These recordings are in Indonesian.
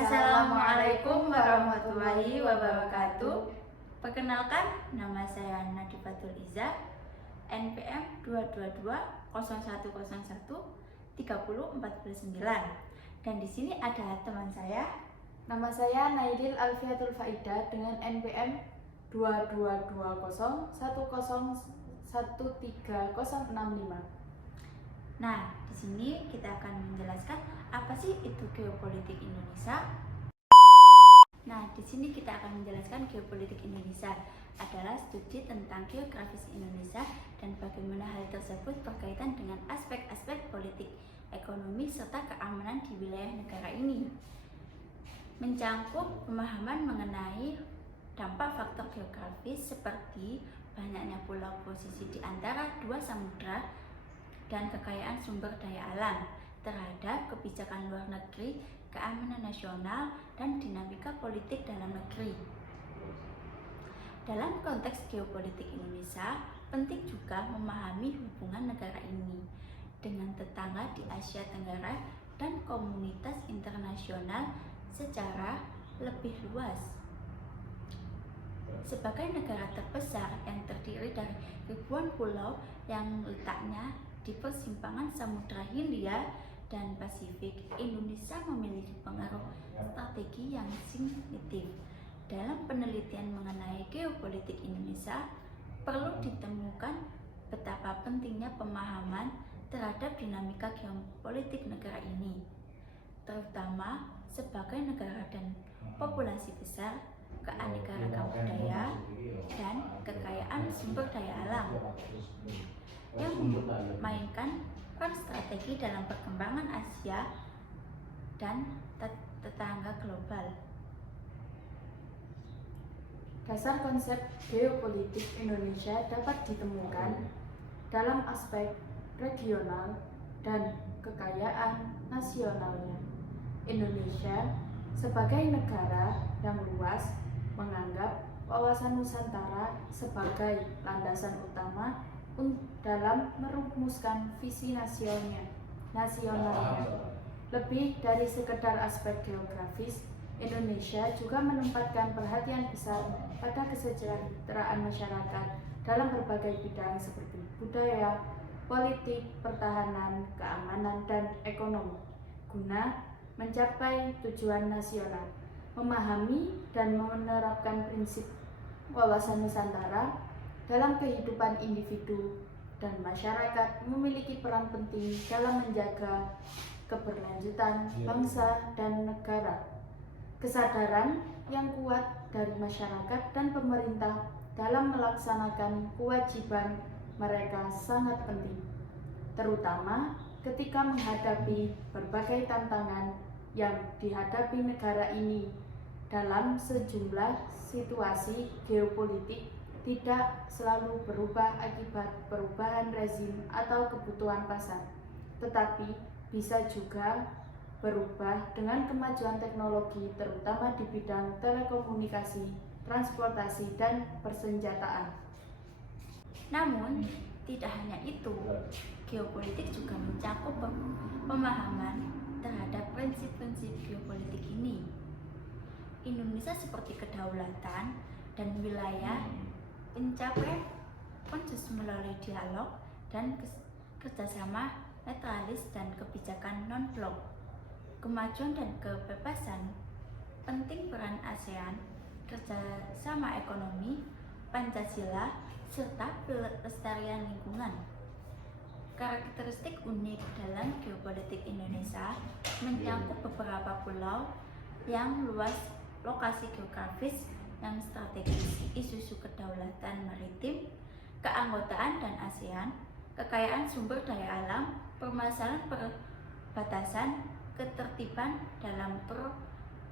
Assalamualaikum warahmatullahi wabarakatuh. Perkenalkan, nama saya Nadifatul Iza, NPM 22201013049. Dan di sini ada teman saya. Nama saya Naidil Alfiatul Faida dengan NPM 2220101365. Nah, di sini kita akan menjelaskan apa sih itu geopolitik Indonesia. Nah, di sini kita akan menjelaskan geopolitik Indonesia adalah studi tentang geografis Indonesia dan bagaimana hal tersebut berkaitan dengan aspek-aspek politik, ekonomi, serta keamanan di wilayah negara ini. Mencangkup pemahaman mengenai dampak faktor geografis seperti banyaknya pulau posisi di antara dua samudra dan kekayaan sumber daya alam terhadap kebijakan luar negeri, keamanan nasional, dan dinamika politik dalam negeri. Dalam konteks geopolitik Indonesia, penting juga memahami hubungan negara ini dengan tetangga di Asia Tenggara dan komunitas internasional secara lebih luas. Sebagai negara terbesar yang terdiri dari ribuan pulau yang letaknya di persimpangan Samudra Hindia dan Pasifik, Indonesia memiliki pengaruh strategi yang signifikan. Dalam penelitian mengenai geopolitik Indonesia, perlu ditemukan betapa pentingnya pemahaman terhadap dinamika geopolitik negara ini, terutama sebagai negara dan populasi besar, keanekaragaman budaya, dan kekayaan sumber daya alam yang memainkan peran strategi dalam perkembangan Asia dan tetangga global. Dasar konsep geopolitik Indonesia dapat ditemukan dalam aspek regional dan kekayaan nasionalnya. Indonesia sebagai negara yang luas menganggap wawasan Nusantara sebagai landasan utama dalam merumuskan visi nasionalnya. Lebih dari sekedar aspek geografis, Indonesia juga menempatkan perhatian besar pada kesejahteraan masyarakat dalam berbagai bidang seperti budaya, politik, pertahanan, keamanan, dan ekonomi, guna mencapai tujuan nasional. Memahami dan menerapkan prinsip wawasan Nusantara dalam kehidupan individu dan masyarakat memiliki peran penting dalam menjaga keberlanjutan bangsa dan negara. Kesadaran yang kuat dari masyarakat dan pemerintah dalam melaksanakan kewajiban mereka sangat penting, terutama ketika menghadapi berbagai tantangan yang dihadapi negara ini dalam sejumlah situasi geopolitik tidak selalu berubah akibat perubahan rezim atau kebutuhan pasar, tetapi bisa juga berubah dengan kemajuan teknologi terutama di bidang telekomunikasi, transportasi, dan persenjataan. Namun, tidak hanya itu, geopolitik juga mencakup pemahaman terhadap prinsip-prinsip geopolitik ini. Indonesia seperti kedaulatan dan wilayah pencapaian konsensus melalui dialog dan kerjasama netralis dan kebijakan non-blok, kemajuan dan kebebasan, penting peran ASEAN, kerjasama ekonomi, Pancasila, serta pelestarian lingkungan. Karakteristik unik dalam geopolitik Indonesia mencangkup beberapa pulau yang luas, lokasi geografis yang strategis, isu-isu kedaulatan maritim, keanggotaan dan ASEAN, kekayaan sumber daya alam, permasalahan perbatasan, ketertiban dalam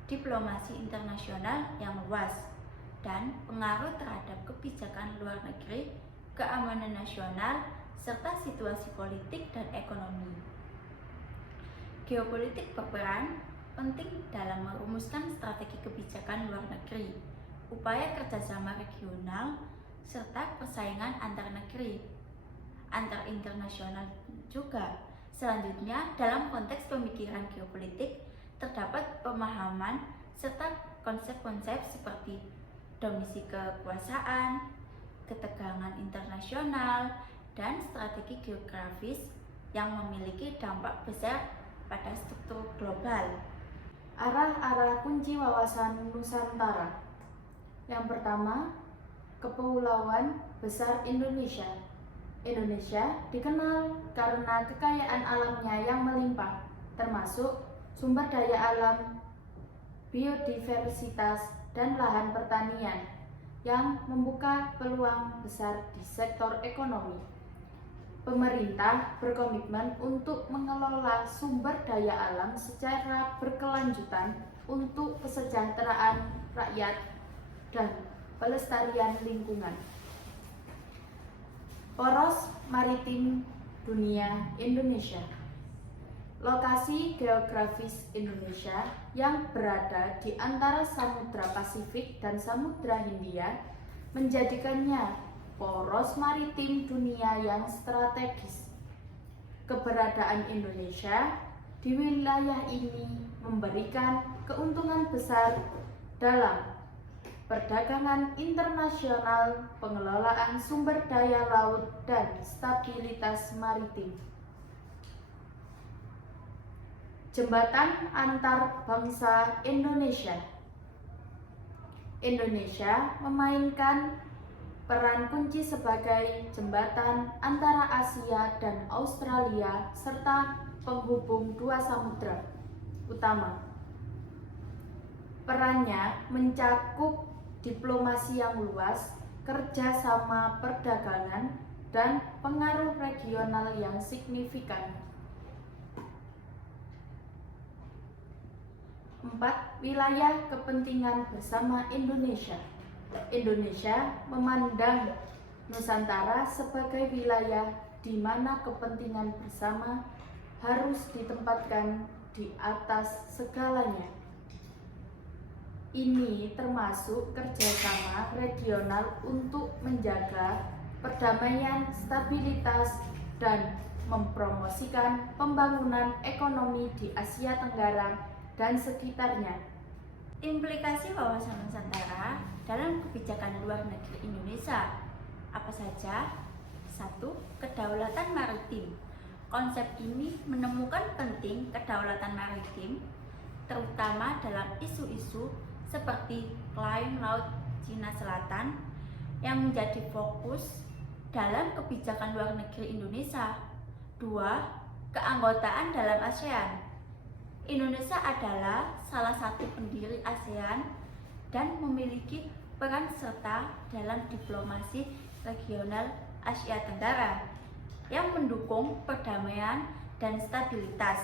diplomasi internasional yang luas, dan pengaruh terhadap kebijakan luar negeri, keamanan nasional, serta situasi politik dan ekonomi. Geopolitik berperan penting dalam merumuskan strategi kebijakan luar negeri, upaya kerjasama regional, serta persaingan antar negeri, antar internasional juga. Selanjutnya, dalam konteks pemikiran geopolitik, terdapat pemahaman pemahaman serta konsep-konsep seperti domisi kekuasaan, ketegangan internasional, dan strategi geografis yang memiliki dampak besar pada struktur global. Arah-arah kunci wawasan Nusantara. Yang pertama, Kepulauan Besar Indonesia. Indonesia dikenal karena kekayaan alamnya yang melimpah, termasuk sumber daya alam, biodiversitas, dan lahan pertanian yang membuka peluang besar di sektor ekonomi. Pemerintah berkomitmen untuk mengelola sumber daya alam secara berkelanjutan untuk kesejahteraan rakyat dan pelestarian lingkungan. Poros maritim dunia Indonesia. Lokasi geografis Indonesia yang berada di antara Samudra Pasifik dan Samudra Hindia menjadikannya poros maritim dunia yang strategis. Keberadaan Indonesia di wilayah ini memberikan keuntungan besar dalam perdagangan internasional, pengelolaan sumber daya laut, dan stabilitas maritim. Jembatan antar bangsa Indonesia. Indonesia memainkan peran kunci sebagai jembatan antara Asia dan Australia serta penghubung dua samudra utama. Perannya mencakup diplomasi yang luas, kerjasama perdagangan, dan pengaruh regional yang signifikan. 4. Wilayah kepentingan bersama Indonesia. Indonesia memandang Nusantara sebagai wilayah di mana kepentingan bersama harus ditempatkan di atas segalanya. Ini termasuk kerjasama regional untuk menjaga perdamaian, stabilitas, dan mempromosikan pembangunan ekonomi di Asia Tenggara dan sekitarnya. Implikasi wawasan Nusantara dalam kebijakan luar negeri Indonesia apa saja? 1. Kedaulatan maritim. Konsep ini menemukan penting kedaulatan maritim, terutama dalam isu-isu seperti klaim laut Cina Selatan yang menjadi fokus dalam kebijakan luar negeri Indonesia. 2. Keanggotaan dalam ASEAN. Indonesia adalah salah satu pendiri ASEAN dan memiliki peran serta dalam diplomasi regional Asia Tenggara yang mendukung perdamaian dan stabilitas.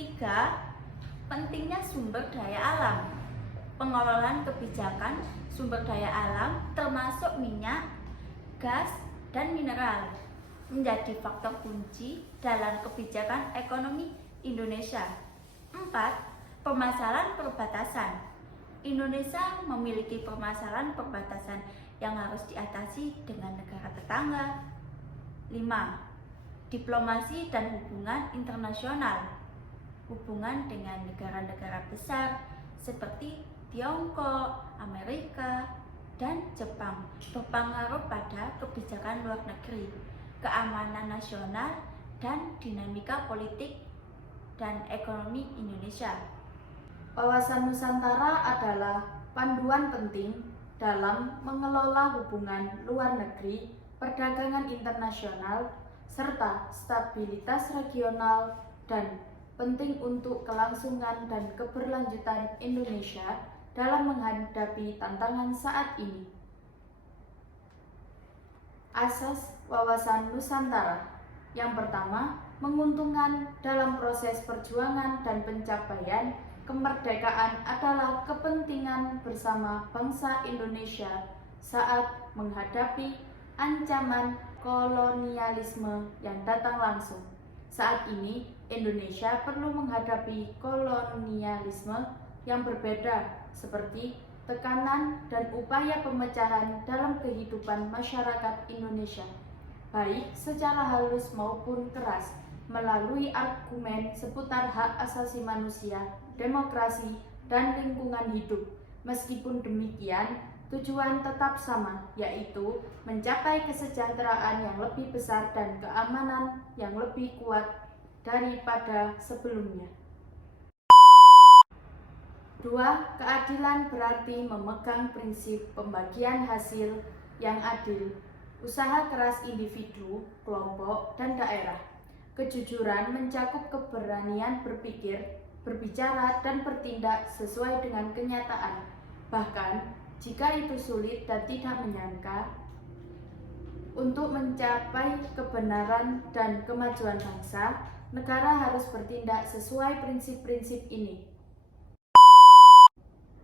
3. Pentingnya sumber daya alam. Pengelolaan kebijakan sumber daya alam termasuk minyak, gas, dan mineral menjadi faktor kunci dalam kebijakan ekonomi Indonesia. 4. Permasalahan perbatasan. Indonesia memiliki permasalahan perbatasan yang harus diatasi dengan negara tetangga. 5. Diplomasi dan hubungan internasional. Hubungan dengan negara-negara besar seperti Tiongkok, Amerika, dan Jepang berpengaruh pada kebijakan luar negeri, keamanan nasional, dan dinamika politik dan ekonomi Indonesia. Wawasan Nusantara adalah panduan penting dalam mengelola hubungan luar negeri, perdagangan internasional, serta stabilitas regional, dan penting untuk kelangsungan dan keberlanjutan Indonesia dalam menghadapi tantangan saat ini. Asas wawasan Nusantara. Yang pertama, menguntungkan dalam proses perjuangan dan pencapaian kemerdekaan adalah kepentingan bersama bangsa Indonesia saat menghadapi ancaman kolonialisme yang datang langsung. Saat ini, Indonesia perlu menghadapi kolonialisme yang berbeda seperti tekanan dan upaya pemecahan dalam kehidupan masyarakat Indonesia, baik secara halus maupun keras, melalui argumen seputar hak asasi manusia, demokrasi, dan lingkungan hidup. Meskipun demikian, tujuan tetap sama, yaitu mencapai kesejahteraan yang lebih besar dan keamanan yang lebih kuat daripada sebelumnya. 2. Keadilan berarti memegang prinsip pembagian hasil yang adil, usaha keras individu, kelompok, dan daerah. Kejujuran mencakup keberanian berpikir, berbicara, dan bertindak sesuai dengan kenyataan. Bahkan, jika itu sulit dan tidak menyangka, untuk mencapai kebenaran dan kemajuan bangsa, negara harus bertindak sesuai prinsip-prinsip ini.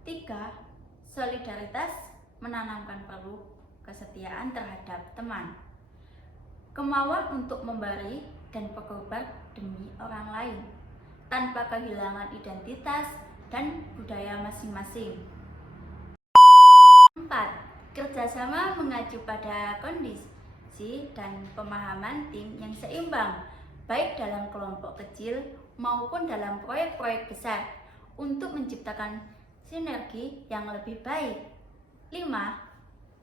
3. Solidaritas menanamkan perlu kesetiaan terhadap teman, kemauan untuk memberi dan berkorban demi orang lain, tanpa kehilangan identitas dan budaya masing-masing. 4. Kerjasama mengacu pada kondisi dan pemahaman tim yang seimbang, baik dalam kelompok kecil maupun dalam proyek-proyek besar, untuk menciptakan sinergi yang lebih baik. 5.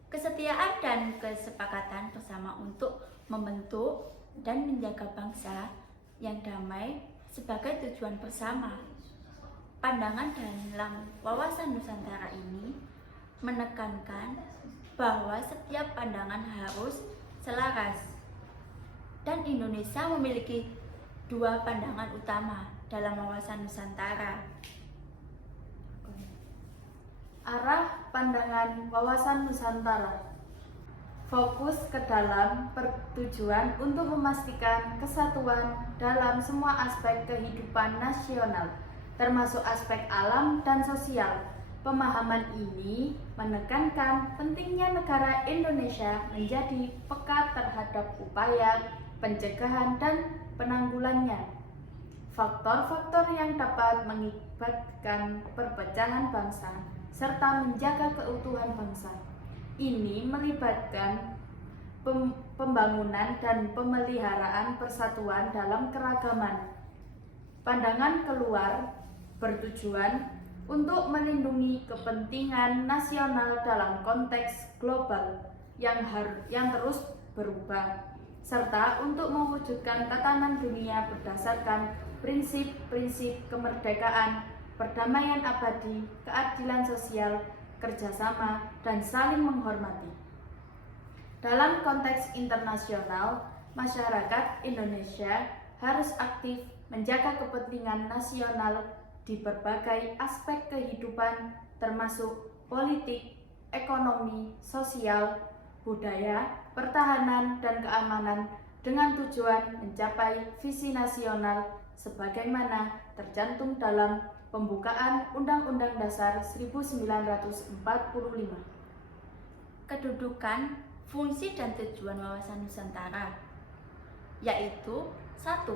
Kesetiaan dan kesepakatan bersama untuk membentuk dan menjaga bangsa yang damai sebagai tujuan bersama. Pandangan dalam wawasan Nusantara ini menekankan bahwa setiap pandangan harus selaras, dan Indonesia memiliki 2 pandangan utama dalam wawasan Nusantara. Arah pandangan wawasan Nusantara fokus ke dalam pertujuan untuk memastikan kesatuan dalam semua aspek kehidupan nasional, termasuk aspek alam dan sosial. Pemahaman ini menekankan pentingnya negara Indonesia menjadi peka terhadap upaya pencegahan dan penanggulangan faktor-faktor yang dapat mengakibatkan perpecahan bangsa serta menjaga keutuhan bangsa. Ini melibatkan pembangunan dan pemeliharaan persatuan dalam keragaman. Pandangan keluar bertujuan untuk melindungi kepentingan nasional dalam konteks global yang terus berubah, serta untuk mewujudkan tatanan dunia berdasarkan prinsip-prinsip kemerdekaan, perdamaian abadi, keadilan sosial, kerjasama, dan saling menghormati. Dalam konteks internasional, masyarakat Indonesia harus aktif menjaga kepentingan nasional di berbagai aspek kehidupan, termasuk politik, ekonomi, sosial, budaya, pertahanan, dan keamanan, dengan tujuan mencapai visi nasional sebagaimana tercantum dalam pembukaan Undang-Undang Dasar 1945. Kedudukan, fungsi, dan tujuan wawasan Nusantara, yaitu 1.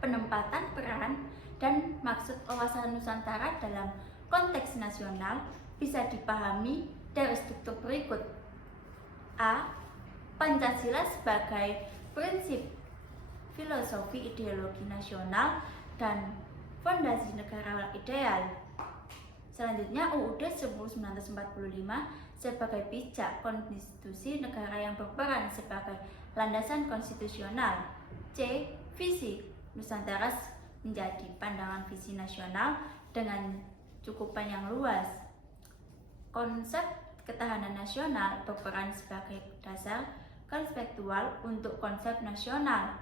Penempatan peran dan maksud wawasan Nusantara dalam konteks nasional bisa dipahami dari struktur berikut. A. Pancasila sebagai prinsip filosofi ideologi nasional dan fondasi negara ideal. Selanjutnya, UUD 1945 sebagai pijak konstitusi negara yang berperan sebagai landasan konstitusional. C. Visi Nusantara menjadi pandangan visi nasional dengan cakupan yang luas. Konsep ketahanan nasional berperan sebagai dasar konseptual untuk konsep nasional.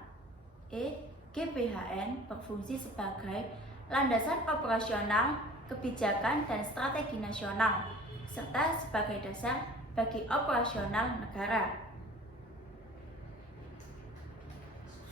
E. GBHN berfungsi sebagai landasan operasional kebijakan dan strategi nasional, serta sebagai dasar bagi operasional negara.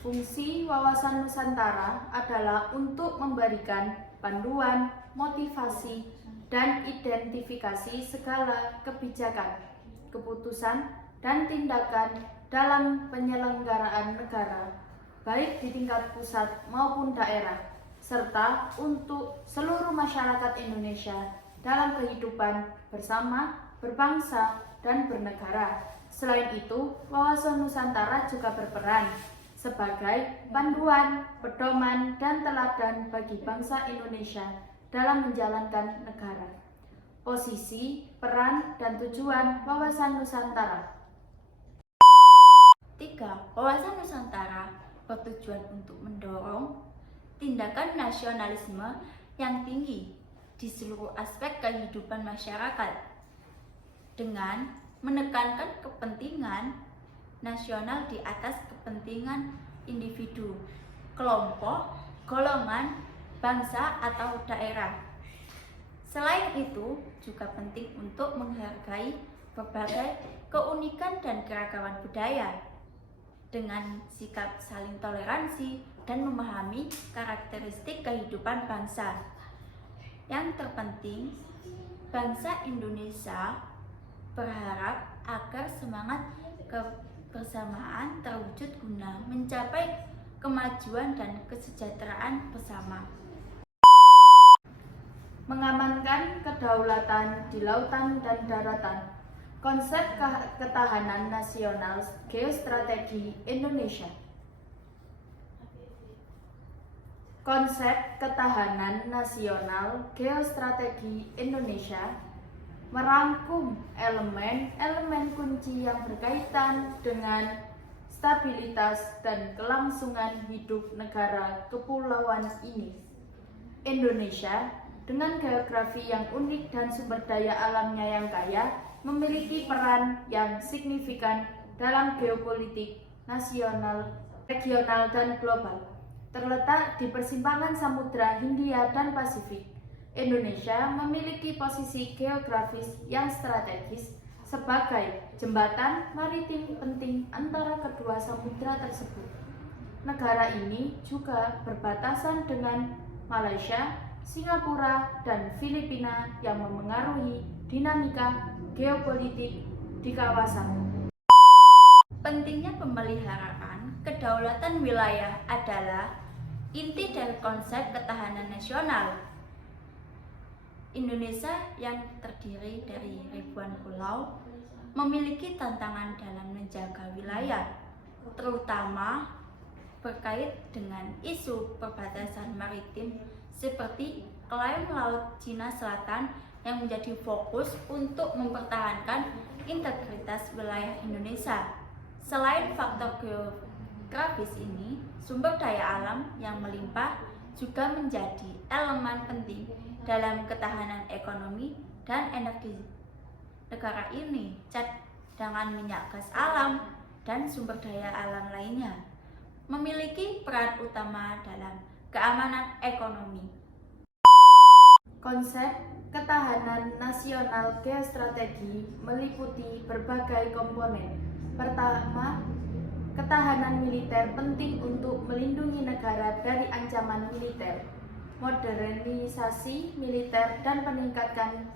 Fungsi wawasan Nusantara adalah untuk memberikan panduan, motivasi, dan identifikasi segala kebijakan, keputusan, dan tindakan dalam penyelenggaraan negara, baik di tingkat pusat maupun daerah, serta untuk seluruh masyarakat Indonesia dalam kehidupan bersama, berbangsa, dan bernegara. Selain itu, wawasan Nusantara juga berperan sebagai panduan, pedoman, dan teladan bagi bangsa Indonesia dalam menjalankan negara. Posisi, peran, dan tujuan wawasan Nusantara. 3. Wawasan Nusantara bertujuan untuk mendorong tindakan nasionalisme yang tinggi di seluruh aspek kehidupan masyarakat dengan menekankan kepentingan nasional di atas kepentingan individu, kelompok, golongan, bangsa, atau daerah. Selain itu, juga penting untuk menghargai berbagai keunikan dan keragaman budaya dengan sikap saling toleransi dan memahami karakteristik kehidupan bangsa. Yang terpenting, bangsa Indonesia berharap agar semangat kebersamaan terwujud guna mencapai kemajuan dan kesejahteraan bersama. Mengamankan kedaulatan di lautan dan daratan. Konsep ketahanan nasional geostrategi Indonesia. Konsep ketahanan nasional geostrategi Indonesia merangkum elemen-elemen kunci yang berkaitan dengan stabilitas dan kelangsungan hidup negara kepulauan ini. Indonesia dengan geografi yang unik dan sumber daya alamnya yang kaya memiliki peran yang signifikan dalam geopolitik nasional, regional, dan global. Terletak di persimpangan Samudra Hindia dan Pasifik, Indonesia memiliki posisi geografis yang strategis sebagai jembatan maritim penting antara kedua samudra tersebut. Negara ini juga berbatasan dengan Malaysia, Singapura, dan Filipina yang memengaruhi dinamika geopolitik di kawasan. Pentingnya pemeliharaan kedaulatan wilayah adalah inti dari konsep ketahanan nasional. Indonesia yang terdiri dari ribuan pulau memiliki tantangan dalam menjaga wilayah, terutama berkait dengan isu perbatasan maritim seperti klaim Laut Cina Selatan yang menjadi fokus untuk mempertahankan integritas wilayah Indonesia. Selain faktor geografis ini, sumber daya alam yang melimpah juga menjadi elemen penting dalam ketahanan ekonomi dan energi negara ini. Cadangan minyak gas alam dan sumber daya alam lainnya memiliki peran utama dalam keamanan ekonomi. Konsep ketahanan nasional geostrategi meliputi berbagai komponen. Pertama, ketahanan militer penting untuk melindungi negara dari ancaman militer. Modernisasi militer dan peningkatan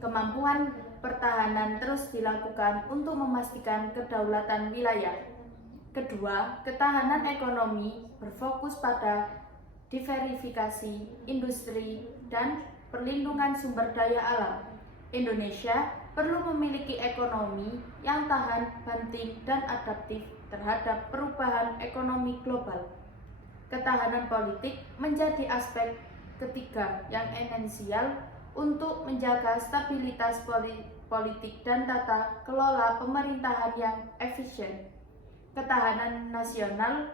kemampuan pertahanan terus dilakukan untuk memastikan kedaulatan wilayah. Kedua, ketahanan ekonomi berfokus pada diversifikasi industri dan perlindungan sumber daya alam. Indonesia perlu memiliki ekonomi yang tahan banting dan adaptif terhadap perubahan ekonomi global. Ketahanan politik menjadi aspek ketiga yang esensial untuk menjaga stabilitas politik dan tata kelola pemerintahan yang efisien. Ketahanan nasional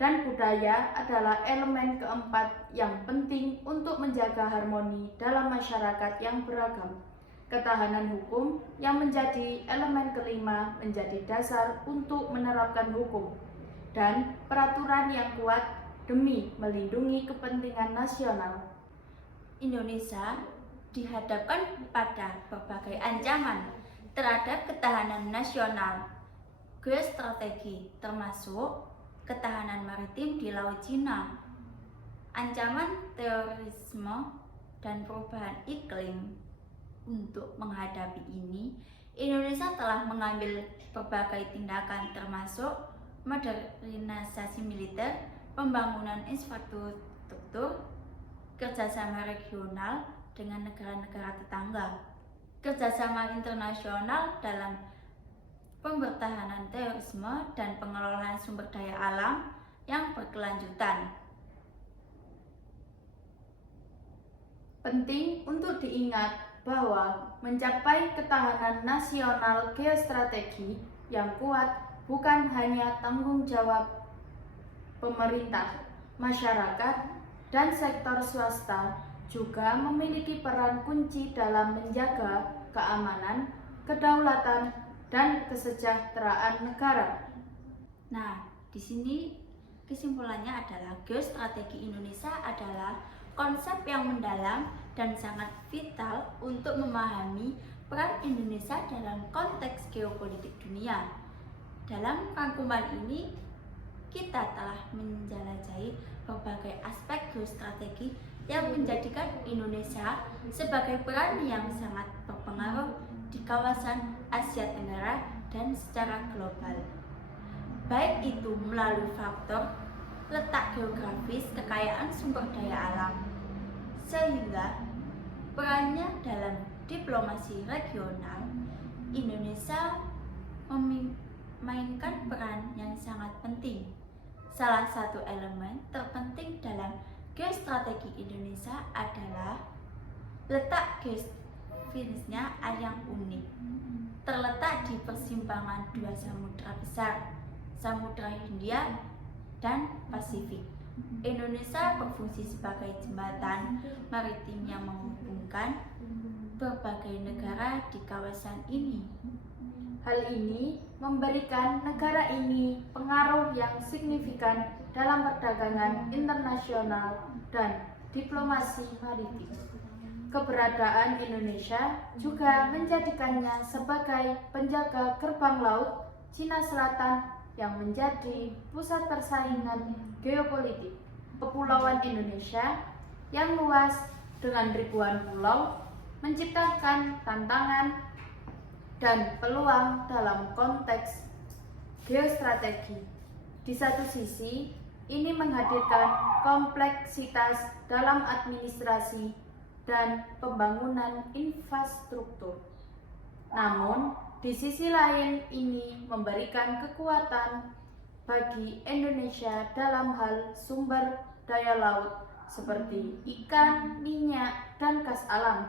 dan budaya adalah elemen keempat yang penting untuk menjaga harmoni dalam masyarakat yang beragam. Ketahanan hukum yang menjadi elemen kelima menjadi dasar untuk menerapkan hukum dan peraturan yang kuat demi melindungi kepentingan nasional. Indonesia dihadapkan pada berbagai ancaman terhadap ketahanan nasional geostrategi, termasuk ketahanan maritim di Laut Cina, ancaman terorisme, dan perubahan iklim. Untuk menghadapi ini, Indonesia telah mengambil berbagai tindakan termasuk modernisasi militer, pembangunan infrastruktur, kerjasama regional dengan negara-negara tetangga, kerjasama internasional dalam pembertahanan terorisme, dan pengelolaan sumber daya alam yang berkelanjutan. Penting untuk diingat bahwa mencapai ketahanan nasional geostrategi yang kuat bukan hanya tanggung jawab pemerintah, masyarakat, dan sektor swasta, juga memiliki peran kunci dalam menjaga keamanan, kedaulatan, dan kesejahteraan negara. Nah, di sini kesimpulannya adalah geostrategi Indonesia adalah konsep yang mendalam dan sangat vital untuk memahami peran Indonesia dalam konteks geopolitik dunia. Dalam rangkuman ini, kita telah menjelajahi berbagai aspek geostrategi yang menjadikan Indonesia sebagai peran yang sangat berpengaruh di kawasan Asia Tenggara dan secara global. Baik itu melalui faktor letak geografis, kekayaan sumber daya alam, sehingga perannya dalam diplomasi regional, Indonesia memainkan peran yang sangat penting. Salah satu elemen terpenting dalam geostrategi Indonesia adalah letak geografisnya yang unik. Terletak di persimpangan dua samudra besar, Samudra Hindia dan Pasifik. Indonesia berfungsi sebagai jembatan maritim yang menghubungkan berbagai negara di kawasan ini. Hal ini memberikan negara ini pengaruh yang signifikan dalam perdagangan internasional dan diplomasi maritim. Keberadaan Indonesia juga menjadikannya sebagai penjaga gerbang laut Cina Selatan yang menjadi pusat persaingan geopolitik. Kepulauan Indonesia yang luas dengan ribuan pulau menciptakan tantangan dan peluang dalam konteks geostrategi. Di satu sisi, ini menghadirkan kompleksitas dalam administrasi dan pembangunan infrastruktur. Namun, di sisi lain ini memberikan kekuatan bagi Indonesia dalam hal sumber daya laut seperti ikan, minyak, dan gas alam.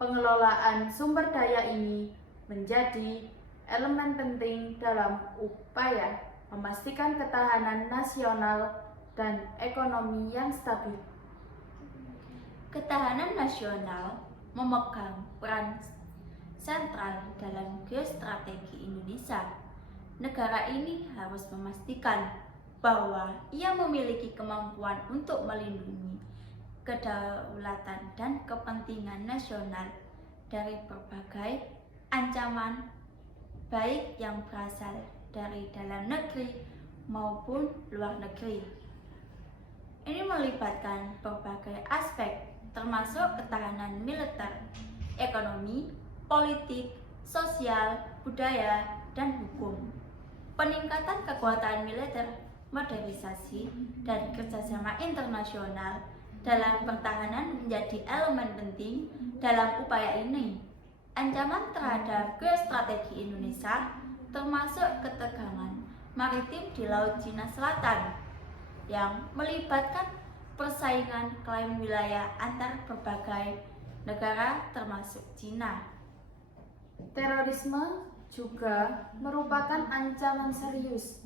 Pengelolaan sumber daya ini menjadi elemen penting dalam upaya memastikan ketahanan nasional dan ekonomi yang stabil. Ketahanan nasional memegang peran sentral dalam geostrategi Indonesia. Negara ini harus memastikan bahwa ia memiliki kemampuan untuk melindungi kedaulatan dan kepentingan nasional dari berbagai ancaman, baik yang berasal dari dalam negeri maupun luar negeri. Ini melibatkan berbagai aspek, termasuk ketahanan militer, ekonomi, politik, sosial, budaya, dan hukum. Peningkatan kekuatan militer, modernisasi, dan kerjasama internasional dalam pertahanan menjadi elemen penting dalam upaya ini. Ancaman terhadap geostrategi Indonesia termasuk ketegangan maritim di Laut Cina Selatan yang melibatkan persaingan klaim wilayah antar berbagai negara termasuk Cina. Terorisme juga merupakan ancaman serius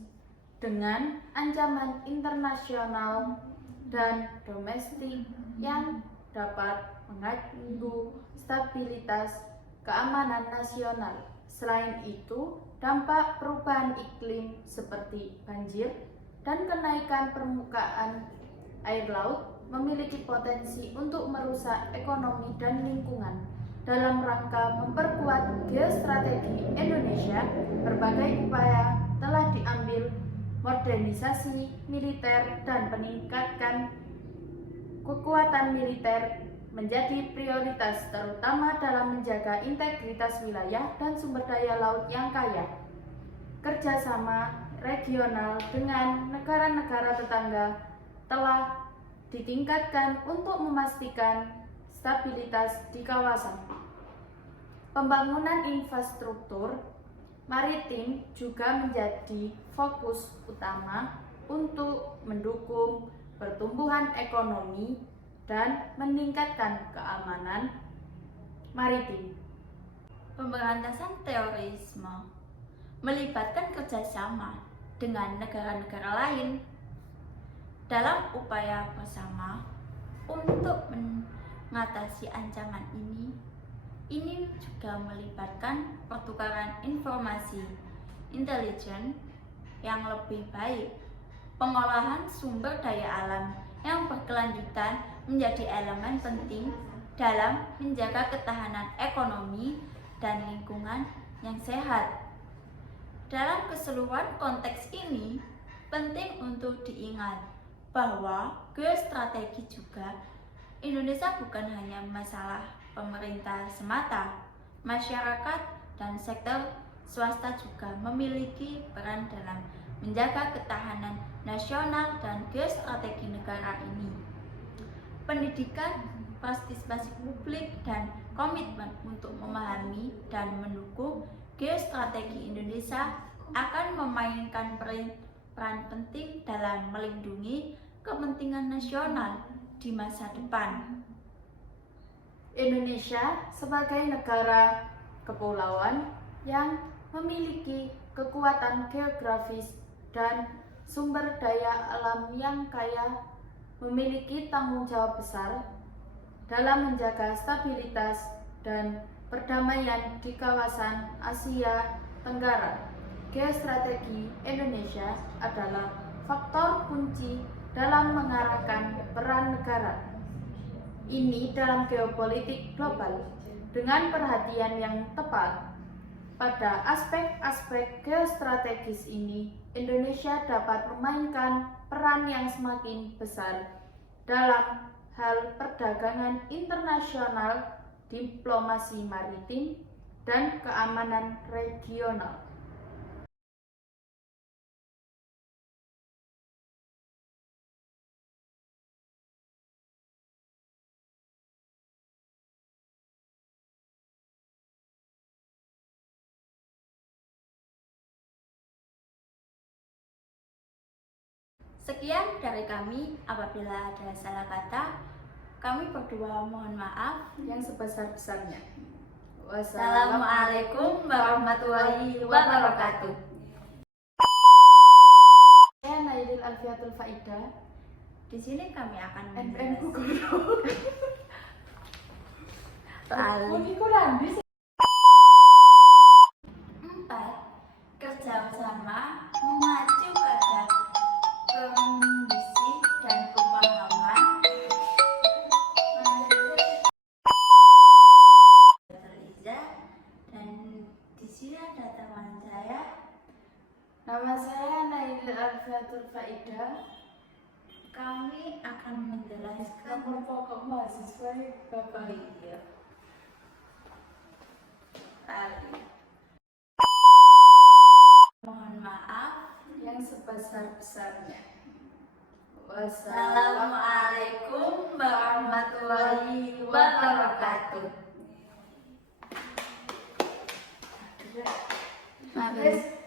dengan ancaman internasional dan domestik yang dapat mengganggu stabilitas keamanan nasional. Selain itu, dampak perubahan iklim seperti banjir dan kenaikan permukaan air laut memiliki potensi untuk merusak ekonomi dan lingkungan. Dalam rangka memperkuat geostrategi Indonesia, berbagai upaya telah diambil modernisasi militer dan peningkatkan kekuatan militer menjadi prioritas, terutama dalam menjaga integritas wilayah dan sumber daya laut yang kaya. Kerjasama regional dengan negara-negara tetangga telah ditingkatkan untuk memastikan stabilitas di kawasan. Pembangunan infrastruktur maritim juga menjadi fokus utama untuk mendukung pertumbuhan ekonomi dan meningkatkan keamanan maritim. Pemberantasan terorisme melibatkan kerjasama dengan negara-negara lain dalam upaya bersama untuk mengatasi ancaman ini. Ini juga melibatkan pertukaran informasi intelijen yang lebih baik. Pengolahan sumber daya alam yang berkelanjutan menjadi elemen penting dalam menjaga ketahanan ekonomi dan lingkungan yang sehat. Dalam keseluruhan konteks ini, penting untuk diingat bahwa geostrategi juga Indonesia bukan hanya masalah pemerintah semata, masyarakat dan sektor swasta juga memiliki peran dalam menjaga ketahanan nasional dan geostrategi negara ini. Pendidikan, partisipasi publik, dan komitmen untuk memahami dan mendukung geostrategi Indonesia akan memainkan peran penting dalam melindungi kepentingan nasional di masa depan. Indonesia sebagai negara kepulauan yang memiliki kekuatan geografis dan sumber daya alam yang kaya, memiliki tanggung jawab besar dalam menjaga stabilitas dan perdamaian di kawasan Asia Tenggara. Geostrategi Indonesia adalah faktor kunci dalam mengarahkan peran negara ini dalam geopolitik global. Dengan perhatian yang tepat pada aspek-aspek geostrategis ini, Indonesia dapat memainkan peran yang semakin besar dalam hal perdagangan internasional, diplomasi maritim, dan keamanan regional. Sekian dari kami. Apabila ada salah kata, kami berdua mohon maaf. Yang sebesar-besarnya. Wassalamualaikum warahmatullahi wabarakatuh. Saya Nailil Alfiatul Faida. Di sini kami akan NPM ku menjelaskan 4. Kerja bersama memacu pada kondisi dan pemahaman Liza, dan di sini ada teman saya. Nama saya Nailil Alfiatul Faida. Kami akan menjelaskan Nomor pokok mahasiswa Bapak. Mohon maaf Yang sebesar-besarnya. Wassalamualaikum warahmatullahi wabarakatuh. Yes.